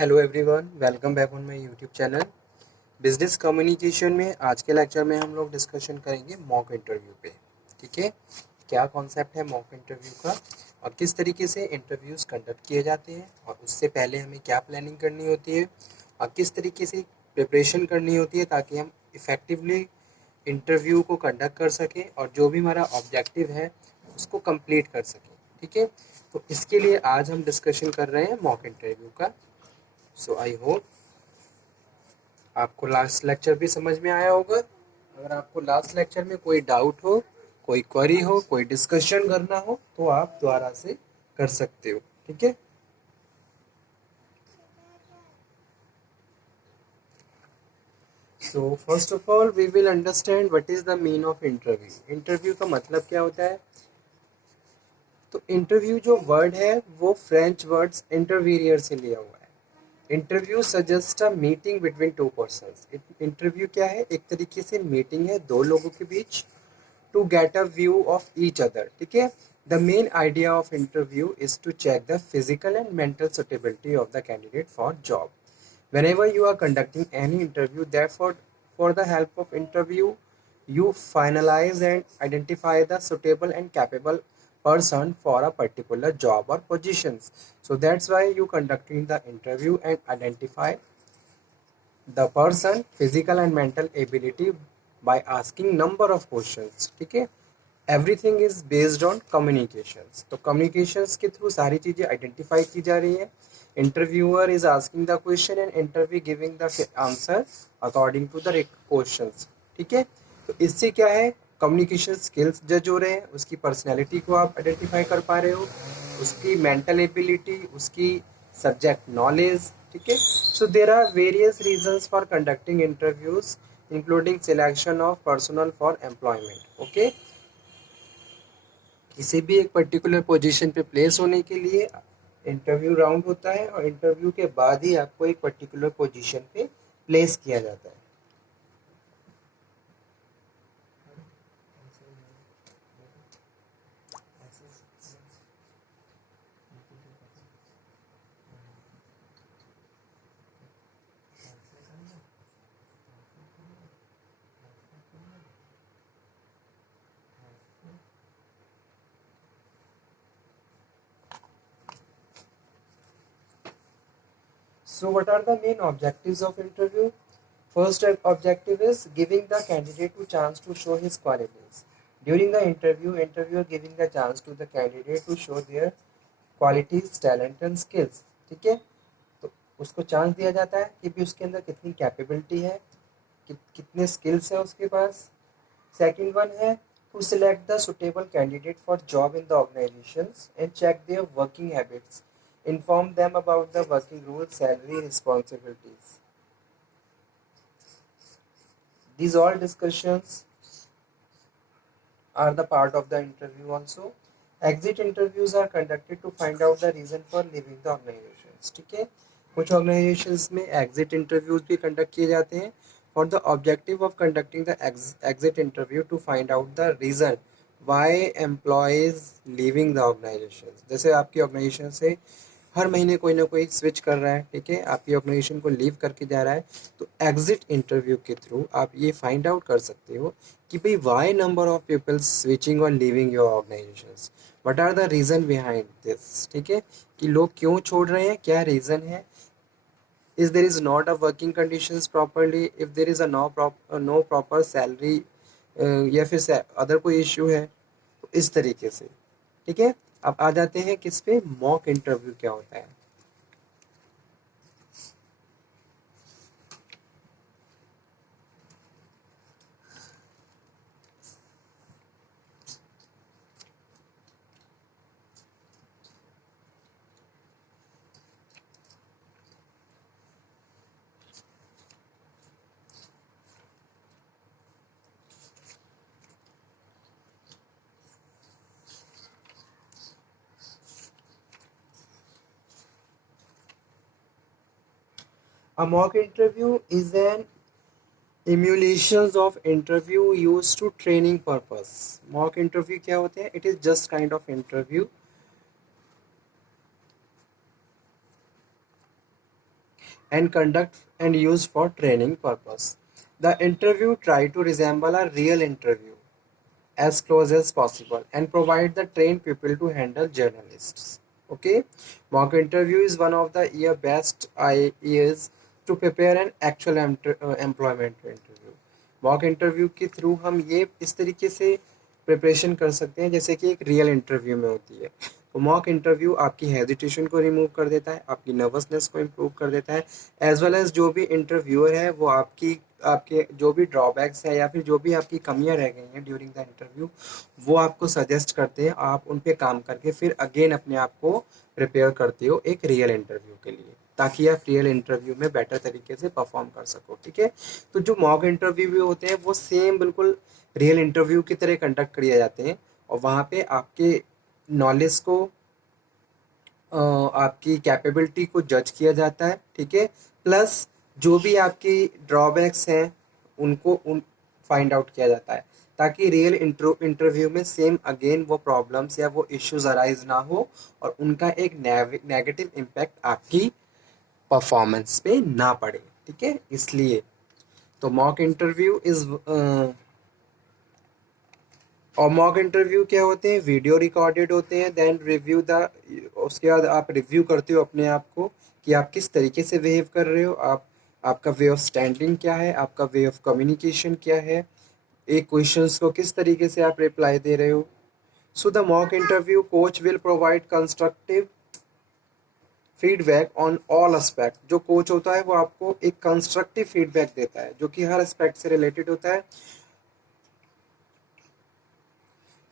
Hello everyone, welcome back on my YouTube channel. Business communication में आज के lecture में हम लोग डिस्कशन करेंगे मॉक इंटरव्यू पे। ठीक है, क्या कॉन्सेप्ट है मॉक इंटरव्यू का और किस तरीके से इंटरव्यूज़ कंडक्ट किए जाते हैं और उससे पहले हमें क्या प्लानिंग करनी होती है और किस तरीके से प्रिपरेशन करनी होती है ताकि हम इफ़ेक्टिवली इंटरव्यू को कंडक्ट कर सकें और जो भी हमारा ऑब्जेक्टिव है उसको कंप्लीट कर सकें। ठीक है, तो इसके लिए आज हम डिस्कशन कर रहे हैं मॉक इंटरव्यू का। सो आई होप आपको लास्ट लेक्चर भी समझ में आया होगा। अगर आपको लास्ट लेक्चर में कोई डाउट हो, कोई क्वेरी हो, कोई डिस्कशन करना हो तो आप दोबारा से कर सकते हो। ठीक है, so first of all we will understand what is the mean of interview. Interview का मतलब क्या होता है? तो इंटरव्यू जो वर्ड है वो फ्रेंच वर्ड्स इंटरवीनियर से लिया हुआ है। Interview suggest a meeting between two persons. Interview क्या है? एक तरीके से मीटिंग है दो लोगों के बीच to get a view of each other. ठीक है, the main idea of interview is to check the physical and mental suitability of the candidate for job. Whenever you are conducting any interview, therefore for the help of interview you finalize and identify the suitable and capable person for a particular job or positions. So that's why you conducting the interview and identify the person physical and mental ability by asking number of questions. ठीक है, everything is based on communications. तो communications के through सारी चीज़ें identify की जा रही है। Interviewer is asking the question and interview giving the answer according to the questions. ठीक है, तो इससे क्या है, कम्युनिकेशन स्किल्स जज हो रहे हैं, उसकी पर्सनैलिटी को आप आइडेंटिफाई कर पा रहे हो, उसकी मेंटल एबिलिटी, उसकी सब्जेक्ट नॉलेज। ठीक है, so there are various reasons for conducting interviews including selection of personnel for employment. Okay, किसी भी एक पर्टिकुलर पोजीशन पे प्लेस होने के लिए इंटरव्यू राउंड होता है और इंटरव्यू के बाद ही आपको एक पर्टिकुलर पोजीशन पे प्लेस किया जाता है। So what are the main objectives of interview? First objective is giving the candidate a chance to show his qualities. During the interview, interviewer giving the chance to the candidate to show their qualities, talent and skills. ठीक है, तो उसको chance दिया जाता है कि भी उसके अंदर कितनी कैपेबिलिटी है, कितने स्किल्स हैं उसके पास। सेकंड वन है to select the suitable candidate for job in the organisations and check their working habits, inform them about the working rules, salary, responsibilities. These all discussions are the part of the interview also. Exit interviews are conducted to find out the reason for leaving the organizations. ठीक है, कुछ organizations में exit interviews भी conduct किए जाते हैं for the objective of conducting the exit interview to find out the reason why employees leaving the organizations. जैसे आपकी organization से हर महीने कोई ना कोई स्विच कर रहा है, ठीक है, आपकी ऑर्गेनाइजेशन को लीव करके जा रहा है, तो एग्जिट इंटरव्यू के थ्रू आप ये फाइंड आउट कर सकते हो कि भाई why number of people switching और leaving your organisations, what are the reason behind this. ठीक है, कि लोग क्यों छोड़ रहे हैं, क्या रीज़न है। Is there is not a working conditions properly, if there is a no proper salary या फिर अदर कोई इश्यू है, तो इस तरीके से। ठीक है, अब आ जाते हैं किस पे, मॉक इंटरव्यू क्या होता है। A mock interview is an emulations of interview used to training purpose. Mock interview क्या होते हैं? It is just kind of interview and conduct and use for training purpose. The interview try to resemble a real interview as close as possible and provide the trained people to handle journalists. Okay, mock interview is one of the year best ideas to prepare an actual employment interview. Mock interview के through हम ये इस तरीके से preparation कर सकते हैं जैसे कि एक रियल इंटरव्यू में होती है। तो मॉक इंटरव्यू आपकी हेजिटेशन को रिमूव कर देता है, आपकी नर्वसनेस को इम्प्रूव कर देता है, एज वेल एज जो भी इंटरव्यूअर है वो आपके जो भी ड्रॉबैक्स है या फिर जो भी आपकी कमियां रह गई हैं ड्यूरिंग द इंटरव्यू वो आपको सजेस्ट करते हैं, आप उन पे काम करके फिर अगेन अपने आप को प्रिपेयर करते हो एक रियल इंटरव्यू के लिए, ताकि आप रियल इंटरव्यू में बेटर तरीके से परफॉर्म कर सको। ठीक है, तो जो मॉक इंटरव्यू भी होते हैं वो सेम बिल्कुल रियल इंटरव्यू की तरह कंडक्ट किए जाते हैं और वहाँ पे आपके नॉलेज को आपकी कैपेबिलिटी को जज किया जाता है। ठीक है, प्लस जो भी आपकी ड्रॉबैक्स हैं उनको उन फाइंड आउट किया जाता है ताकि रियल इंटरव्यू में सेम अगेन वो प्रॉब्लम्स या वो इश्यूज अराइज ना हो और उनका एक नेगेटिव इम्पैक्ट आपकी परफॉर्मेंस पे ना पड़े। ठीक है, इसलिए तो मॉक इंटरव्यू इज और मॉक इंटरव्यू क्या होते हैं, वीडियो रिकॉर्डेड होते हैं, देन रिव्यू द उसके बाद आप रिव्यू करते हो अपने आप को कि आप किस तरीके से बिहेव कर रहे हो, आपका वे ऑफ स्टैंडिंग क्या है, आपका वे ऑफ कम्युनिकेशन क्या है, एक क्वेश्चंस को किस तरीके से आप रिप्लाई दे रहे हो। सो the mock interview coach will provide constructive feedback on all aspect. जो कोच होता है वो आपको एक कंस्ट्रक्टिव फीडबैक देता है जो कि हर एस्पेक्ट से रिलेटेड होता है।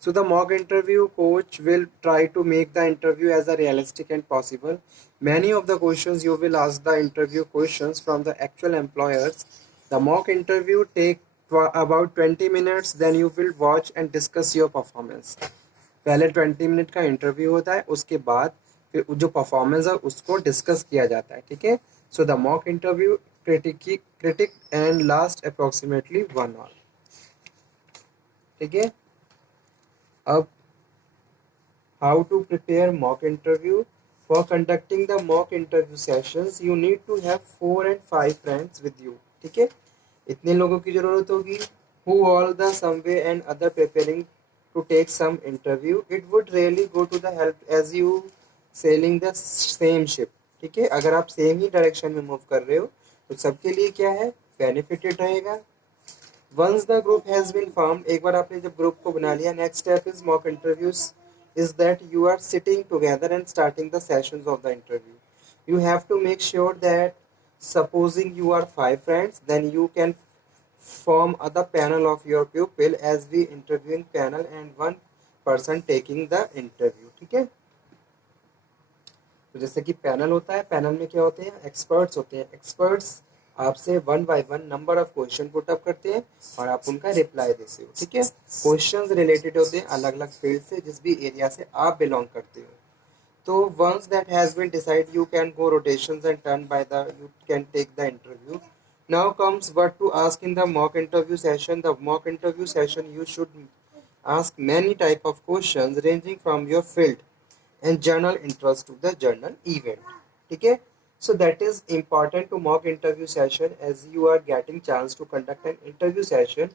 So the mock interview coach will try to make the interview as a realistic and possible. Many of the questions you will ask the interview questions from the actual employers. The mock interview take about 20 minutes. Then you will watch and discuss your performance. पहले 20 minute का interview होता है, उसके बाद फिर जो performance है उसको डिस्कस किया जाता है। ठीक है, so the mock interview critic and last approximately 1 hour. ठीक है, अब how to prepare mock interview. For conducting the mock interview sessions you need to have 4 and 5 friends with you। ठीक है, इतने लोगों की जरूरत होगी who all the some way and other preparing to take some interview। it would really go to the help as you sailing the same ship। ठीक है, अगर आप सेम ही डायरेक्शन में मूव कर रहे हो तो सबके लिए क्या है, बेनिफिटेड रहेगा। Once the group has been formed, एक बार आपने जब ग्रुप को बना लिया, next step is mock interviews is that you are sitting together and starting the sessions of the interview। You have to make sure that supposing you are 5 friends, then you can form other panel of your pupil as the interviewing panel and one person taking the interview। ठीक है, तो जैसे कि panel होता है, panel में क्या होते हैं, एक्सपर्ट्स होते हैं। एक्सपर्ट्स आपसे 1 by 1 number of question put up करते हैं और आप उनका रिप्लाई देते हो। ठीक है, क्वेश्चंस रिलेटेड होते हैं अलग अलग फील्ड से, जिस भी एरिया से आप बिलोंग करते हो। तो once that has been decide you can go rotations and turn by the you can take the interview. Now comes what to ask in the mock interview session. The mock interview session you should ask many type of questions ranging from your field and general interest to the journal event। ठीक है, so that is important to mock interview session as you are getting chance to conduct an interview session।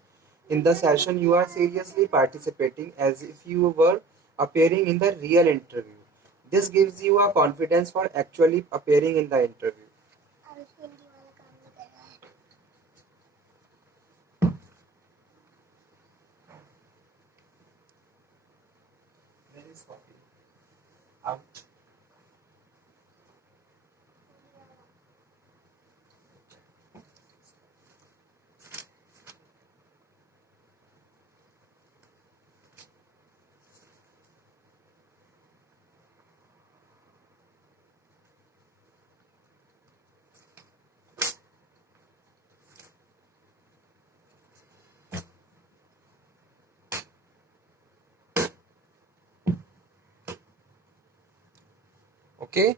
in the session you are seriously participating as if you were appearing in the real interview। this gives you a confidence for actually appearing in the interview। There is copy out। okay,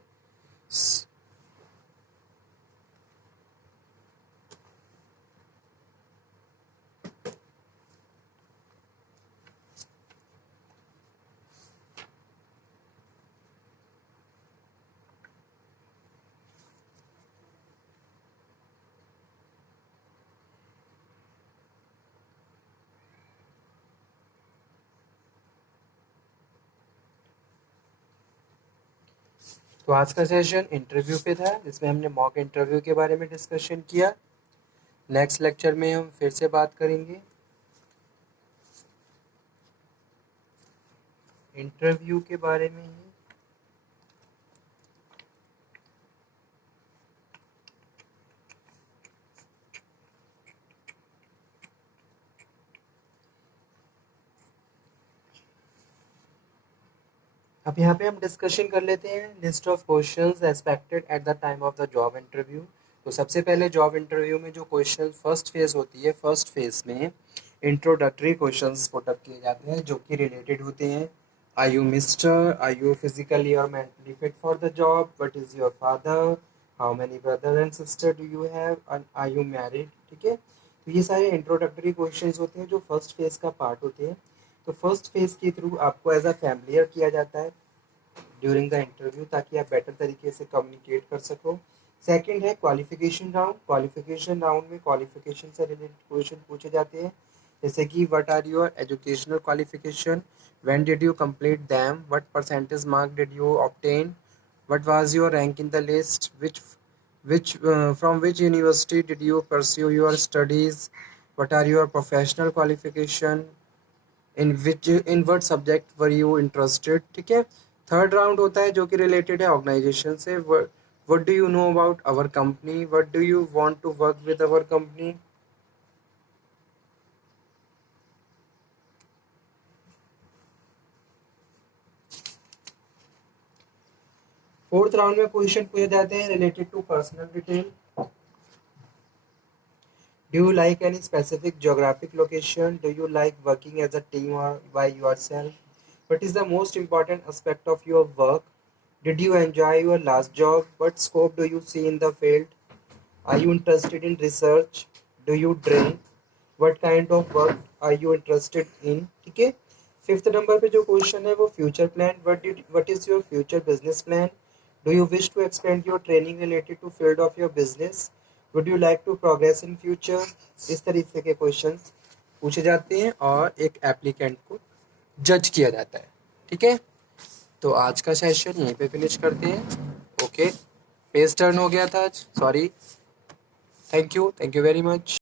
तो आज का session interview पे था, जिसमें हमने mock interview के बारे में डिस्कशन किया। नेक्स्ट लेक्चर में हम फिर से बात करेंगे इंटरव्यू के बारे में ही। अब यहाँ पे हम डिस्कशन कर लेते हैं list of questions expected at the time of the job interview. तो सबसे पहले जॉब इंटरव्यू में जो क्वेश्चन फर्स्ट फेज होती है, फर्स्ट फेज में इंट्रोडक्टरी क्वेश्चंस पुटअप किए जाते हैं जो कि रिलेटेड होते हैं। Are you mister, are you physically और mentally fit for the job, what is your father, how many brother and sister do you have, are you married. ठीक है, तो ये सारे इंट्रोडक्टरी क्वेश्चंस होते हैं जो फर्स्ट फेज का पार्ट होते हैं। तो फर्स्ट फेज के थ्रू आपको एज अ फैमिलियर किया जाता है ड्यूरिंग द इंटरव्यू, ताकि आप बेटर तरीके से कम्युनिकेट कर सको। सेकंड है क्वालिफिकेशन राउंड। क्वालिफिकेशन राउंड में क्वालिफिकेशन से रिलेटेड क्वेश्चन पूछे जाते हैं, जैसे कि what are your educational qualification, when did you complete them, what percentage mark did you obtain, what was your rank in the list, from which university did you pursue your studies, what are your professional qualification, in what subject were you interested। ठीक है। Third round होता है जो कि related है organisation से। what do you know about our company, what do you want to work with our company। Fourth round में question पूछे जाते हैं related to personal detail. Do you like any specific geographic location? Do you like working as a team or by yourself? What is the most important aspect of your work? Did you enjoy your last job? What scope do you see in the field? Are you interested in research? Do you drink? What kind of work are you interested in? ठीक है। Fifth number पे जो question है वो future plan. what is your future business plan? Do you wish to expand your training related to field of your business? Would you like to progress in future? इस तरीके के questions पूछे जाते हैं और एक एप्लीकेंट को जज किया जाता है। ठीक है, तो आज का सेशन यहीं पे फिनिश करते हैं। ओके, पेज टर्न हो गया था आज, sorry. Thank you very much.